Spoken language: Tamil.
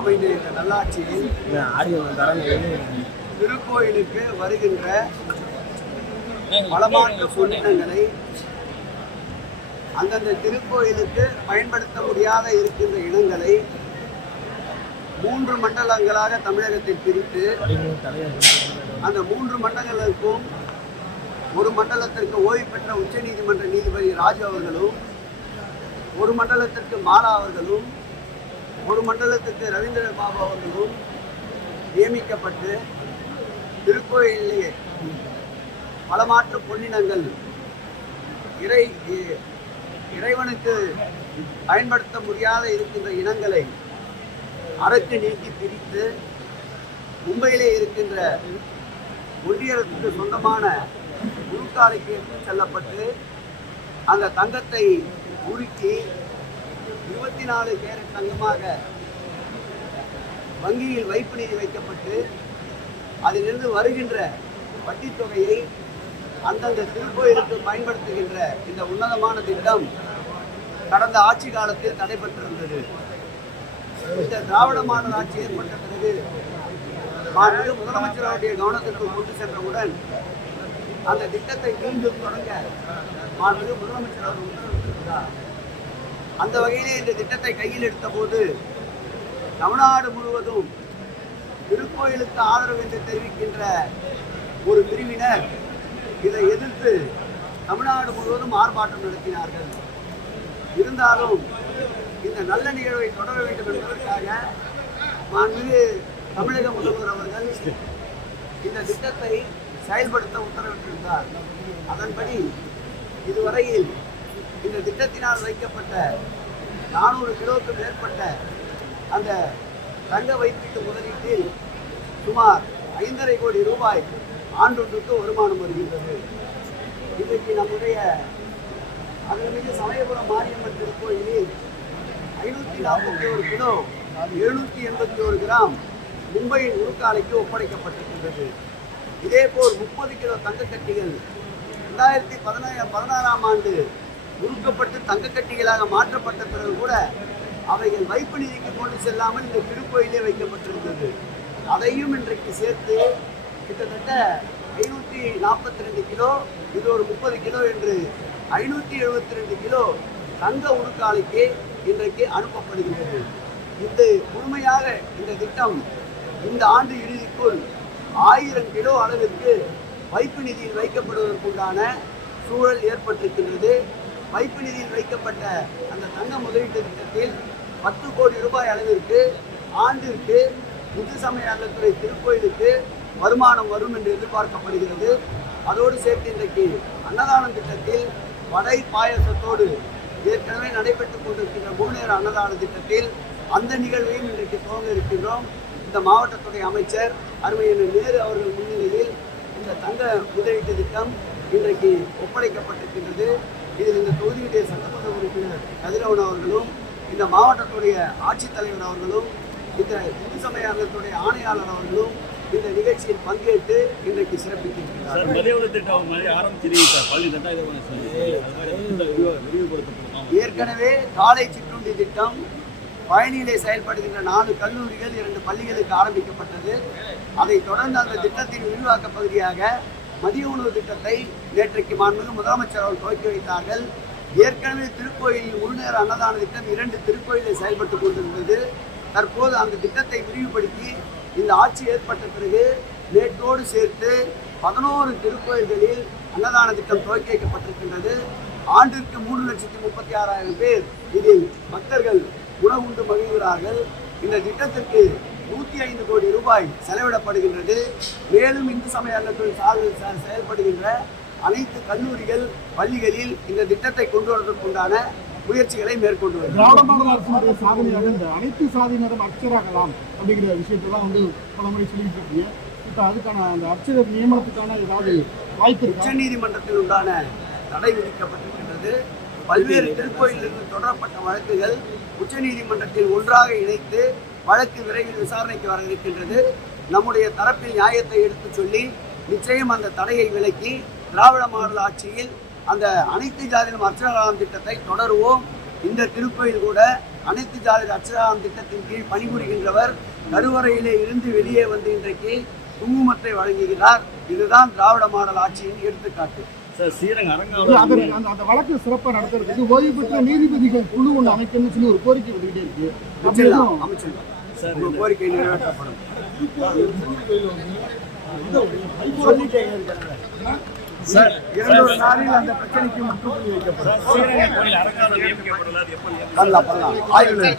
அமைந்த இந்த நல்லாட்சியில் திருக்கோயிலுக்கு வருகின்ற பலமாற்று பொன்னிடங்களை அந்தந்த திருக்கோயிலுக்கு பயன்படுத்த முடியாத இருக்கின்ற இனங்களை மூன்று மண்டலங்களாக தமிழகத்தில் பிரித்து அந்த மூன்று மண்டலங்களுக்கும் ஒரு மண்டலத்திற்கு ஓய்வு பெற்ற உச்சநீதிமன்ற நீதிபதி ராஜு அவர்களும் ஒரு மண்டலத்திற்கு மாலா அவர்களும் ஒரு மண்டலத்துக்கு ரவீந்திர பாபு அவர்களும் நியமிக்கப்பட்டு திருக்கோயிலே பலமாற்று பொன்னினங்கள் இறை இறைவனுக்கு பயன்படுத்த முடியாத இருக்கின்ற இனங்களை அறக்கு நீக்கி பிரித்து மும்பையிலே இருக்கின்ற ஒன்றியத்துக்கு சொந்தமான உருக்காலைக்கு எடுத்து செல்லப்பட்டு அந்த தங்கத்தை உருக்கி இருபத்தி நாலு கேரட் தங்கமாக வங்கியில் வைப்பு நிதி வைக்கப்பட்டு அதிலிருந்து வருகின்ற வட்டித் தொகையை அந்தந்த திருக்கோயிலுக்கு பயன்படுத்துகின்ற இந்த உன்னதமான திட்டம் கடந்த ஆட்சி காலத்தில் நடைபெற்றிருந்தது. இந்த திராவிட மாடல் ஆட்சி ஏற்பட்ட பிறகு மாண்புமிகு முதலமைச்சர் கவனத்திற்கு கொண்டு சென்றவுடன் அந்த திட்டத்தை மீண்டும் தொடங்க மாண்புமிகு முதலமைச்சர் அவர் உத்தரவிட்டிருக்கிறார். அந்த வகையிலே இந்த திட்டத்தை கையில் எடுத்த போது தமிழ்நாடு முழுவதும் திருக்கோயிலுக்கு ஆதரவு என்று தெரிவிக்கின்ற ஒரு பிரிவினர் இதை எதிர்த்து தமிழ்நாடு முழுவதும் ஆர்ப்பாட்டம் நடத்தினார்கள். இருந்தாலும் இந்த நல்ல நிகழ்வை தொடர வேண்டும் என்பதற்காக மாண்புமிகு தமிழக முதல்வர் அவர்கள் இந்த திட்டத்தை செயல்படுத்த உத்தரவிட்டிருந்தார். அதன்படி இதுவரையில் இந்த திட்டத்தினால் வைக்கப்பட்ட நானூறு கிலோவுக்கு மேற்பட்ட அந்த தங்க வைப்பீட்டு முதலீட்டில் சுமார் ஐந்தரை கோடி ரூபாய் ஆண்டொன்றுக்கு வருமானம் வருகின்றது. இன்றைக்கு நம்முடைய அருள்மிகு சமயபுரம் மாரியம்மன் திருக்கோயிலில் ஐநூற்றி நாற்பத்தி ஒரு கிலோ எழுநூற்றி எண்பத்தி ஒரு கிராம் மும்பையின் உருக்காலைக்கு ஒப்படைக்கப்பட்டிருக்கின்றது. இதேபோல் முப்பது கிலோ தங்கக்கட்டிகள் ரெண்டாயிரத்தி பதினா பதினாறாம் ஆண்டு உருக்கப்பட்டு தங்கக்கட்டிகளாக மாற்றப்பட்ட பிறகு கூட அவைகள் வைப்பு நிதிக்கு கொண்டு செல்லாமல் இந்த திருக்கோயிலே வைக்கப்பட்டிருந்தது. அதையும் இன்றைக்கு சேர்த்து கிட்டத்தட்ட ஐநூற்றி நாற்பத்தி ரெண்டு கிலோ இது ஒரு முப்பது கிலோ என்று ஐநூற்றி எழுபத்தி ரெண்டு கிலோ தங்க உருக்காலைக்கு இன்றைக்கு அனுப்பப்படுகின்றது. இது முழுமையாக இந்த திட்டம் இந்த ஆண்டு இறுதிக்குள் ஆயிரம் கிலோ அளவிற்கு வைப்பு நிதியில் வைக்கப்படுவதற்குண்டான சூழல் ஏற்பட்டிருக்கின்றது. வைப்பு நிதியில் வைக்கப்பட்ட அந்த தங்க முதலீட்டு திட்டத்தில் பத்து கோடி ரூபாய் அளவிற்கு ஆண்டிற்கு இந்து சமய நலத்துறை திருக்கோயிலுக்கு வருமானம் வரும் என்று எதிர்பார்க்கப்படுகிறது. அதோடு சேர்த்து இன்றைக்கு அன்னதானம் திட்டத்தில் வடை பாயசத்தோடு ஏற்கனவே நடைபெற்றுக் கொண்டிருக்கின்ற மூணேர அன்னதான திட்டத்தில் அந்த நிகழ்வையும் இன்றைக்கு துவங்க இருக்கின்றோம். இந்த மாவட்டத்துடைய அமைச்சர் அருமையான நேரு அவர்கள் முன்னிலையில் இந்த தங்க முதலீட்டு திட்டம் இன்றைக்கு ஒப்படைக்கப்பட்டிருக்கின்றது. இதில் இந்த தொகுதியுடைய சட்டமன்ற உறுப்பினர் கதிரவன் அவர்களும் இந்த மாவட்டத்துடைய ஆட்சித்தலைவர் அவர்களும் இந்த இந்து சமய அறத்துடைய ஆணையாளர் அவர்களும் இந்த நிகழ்ச்சியில் பங்கேற்று இன்றைக்கு சிறப்பித்திருக்கிறார். அது ஏற்கனவே காலை சிற்றுண்டி திட்டம் பழனியிலே செயல்படுகின்ற நாலு கல்லூரிகள் இரண்டு பள்ளிகளுக்கு ஆரம்பிக்கப்பட்டது. அதைத் தொடர்ந்து அந்த திட்டத்தின் விரிவாக்க பகுதியாக மதிய உணவு திட்டத்தை நேற்றைக்கு மாண்புமிகு முதலமைச்சர் அவர்கள் துவக்கி வைத்தார்கள். ஏற்கனவே திருக்கோயிலில் முழுநேர அன்னதான திட்டம் இரண்டு திருக்கோயிலில் செயல்பட்டு கொண்டிருந்தது. தற்போது அந்த திட்டத்தை விரிவுபடுத்தி இந்த ஆட்சி ஏற்பட்ட பிறகு நேற்றோடு சேர்த்து பதினோரு திருக்கோயில்களில் அன்னதான திட்டம் துவக்கி வைக்கப்பட்டிருக்கின்றது. ஆண்டிற்கு மூன்று லட்சத்தி முப்பத்தி ஆறாயிரம் பேர் இதில் பக்தர்கள் உணவுண்டு மகிழ்கிறார்கள். இந்த திட்டத்திற்கு நூற்றி ஐந்து கோடி ரூபாய் செலவிடப்படுகின்றது. மேலும் இந்து சமய அறத்துறை சார்பில் செயல்படுகின்ற அனைத்து கல்லூரிகள் பள்ளிகளில் இந்த திட்டத்தை கொண்டு வருவதற்குண்டான முயற்சிகளை மேற்கொண்டு வருகிறது திராவிட மாடல் அரசுடைய சாதனையாக இந்த அனைத்து சாதியினரும் அர்ச்சராகலாம் அப்படிங்கிற விஷயத்தெல்லாம் வந்து பல முறை சொல்லிட்டு இருக்கீங்க இப்போ அதுக்கான அந்த அர்ச்சகர் நியமனத்துக்கான ஏதாவது வாய்ப்பு இருக்கா? உச்சநீதிமன்றத்தில் உண்டான தடை விதிக்கப்பட்டிருக்கின்றது. பல்வேறு திருக்கோயிலிருந்து தொடரப்பட்ட வழக்குகள் உச்சநீதிமன்றத்தில் ஒன்றாக இணைத்து வழக்கு விரைவில் விசாரணைக்கு வர இருக்கின்றது. நம்முடைய தரப்பில் நியாயத்தை எடுத்துச் சொல்லி நிச்சயம் அந்த தடையை விலக்கி திராவிட மாடல் ஆட்சியில் அந்த அனைத்து ஜாதியிலும் அர்ச்சகராம் திட்டத்தை தொடருவோம். இந்த திருக்கோயில் கூட அனைத்து ஜாதி அச்சதாரம் திட்டத்தின் கீழ் பணிபுரிகின்றவர். கருவறையிலே இருந்து வெளியே வந்து இன்றைக்கு குங்குமத்தை வழங்குகிறார். இதுதான் திராவிட மாடல் ஆட்சியின் எடுத்துக்காட்டு. அந்த வழக்கு சிறப்பாக நடத்துறதுக்கு ஓய்வு பெற்ற நீதிபதிகள் குழு ஒன்று அமைக்கணும்னு சொல்லி ஒரு கோரிக்கை வந்துகிட்டே இருக்கு. கோரிக்கை நிறைவேற்றப்படும். சார் இரண்டு நாளில் அந்த பிரச்சனைக்கு முற்றுப்புள்ளி வைக்கப்படும். பண்ணலாம் ஆய்வு